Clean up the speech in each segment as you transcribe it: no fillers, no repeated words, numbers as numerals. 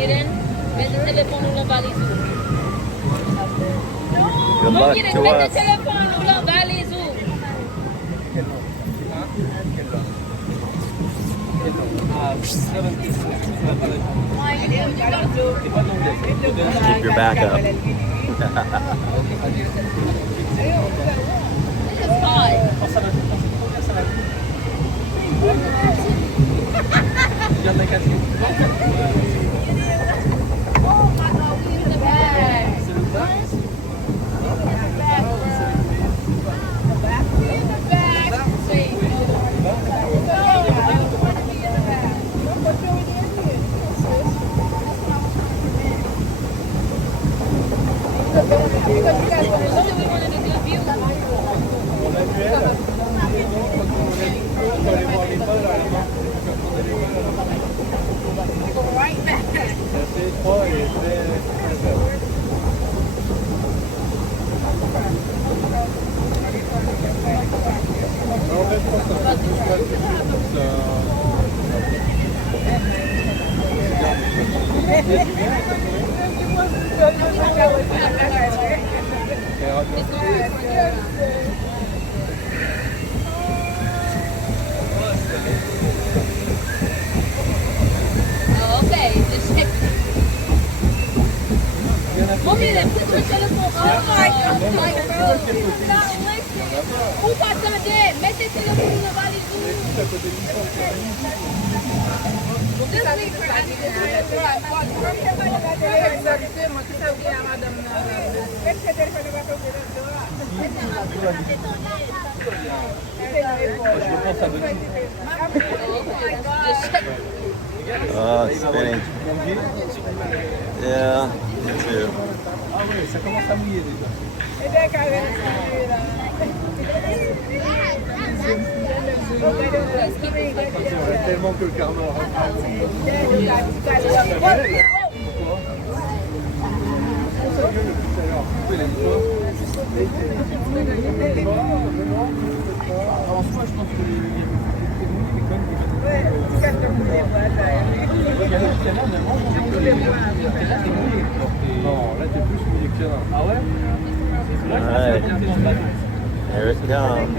miren, vende telepon ulang balik su. Good luck Miren, to vende us. telepon ulang balik su. Keep your back up. This is hot. Oh my God, we in the bag. We in the bag, bro. We in the bag. Wait, no, I don't want to be in the bag. Because you guys want to show me one of the good views. Go right back. Okay, just stick. Mommy, then put your telephone. Oh my God, you're not listening. Who got that there? Mets tes téléphones dans la valise. Just leave her at Oh, it's spinning. Yeah, me too. Ah ouais, ça commence à mouiller déjà. Tellement que le karma non, là t'es plus mouillé que Pierre. Ah ouais? Alright, here it comes.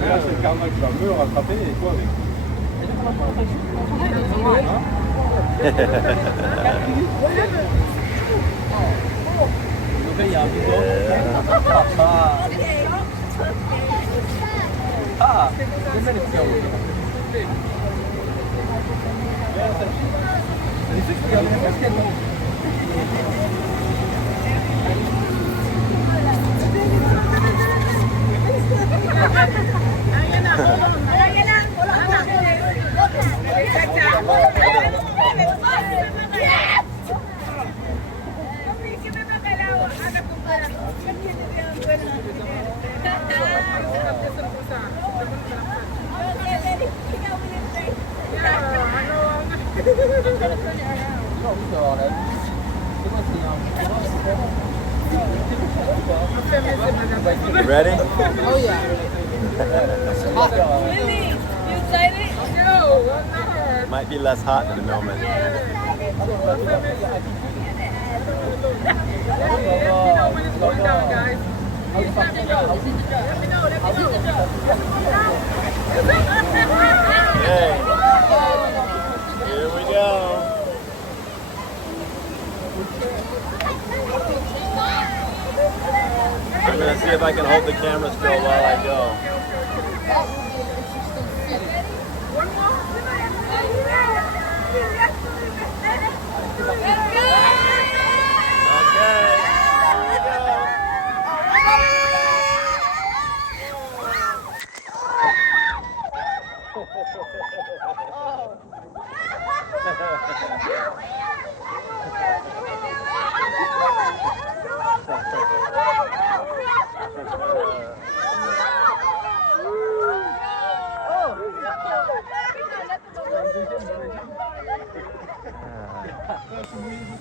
Là c'est le karma qui va me rattraper et toi avec. You ready? Oh yeah. Really? You excited? No. Might be less hot in a moment. When it's going down, guys. Okay, here we go. I'm gonna see if I can hold the camera still while I go. Okay, here we go.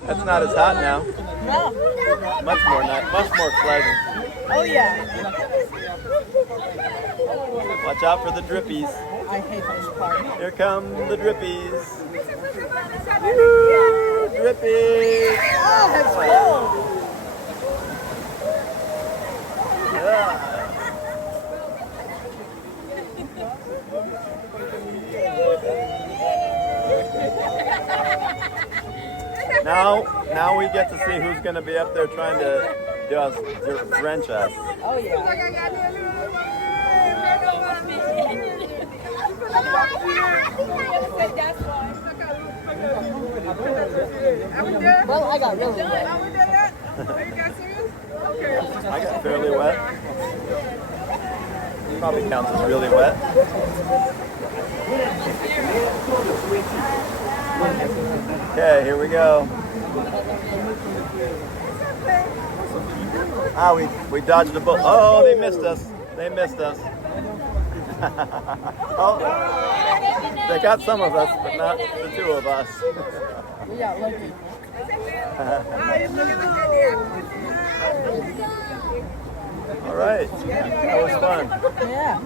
That's not as hot now. No. Much more pleasant. Oh yeah. Watch out for the drippies. I hate this part. Here come the drippies. Woo, drippies. Oh, that's cool. Yeah. Now we get to see who's going to be up there trying to drench us. Oh, yeah. Well, I got really wet. I got fairly wet. Probably counts as really wet. Okay, here we go. Ah, we dodged a bullet. Oh, they missed us. They missed us. Oh, they got some of us, but not the two of us. We got lucky. All right, that was fun. Yeah.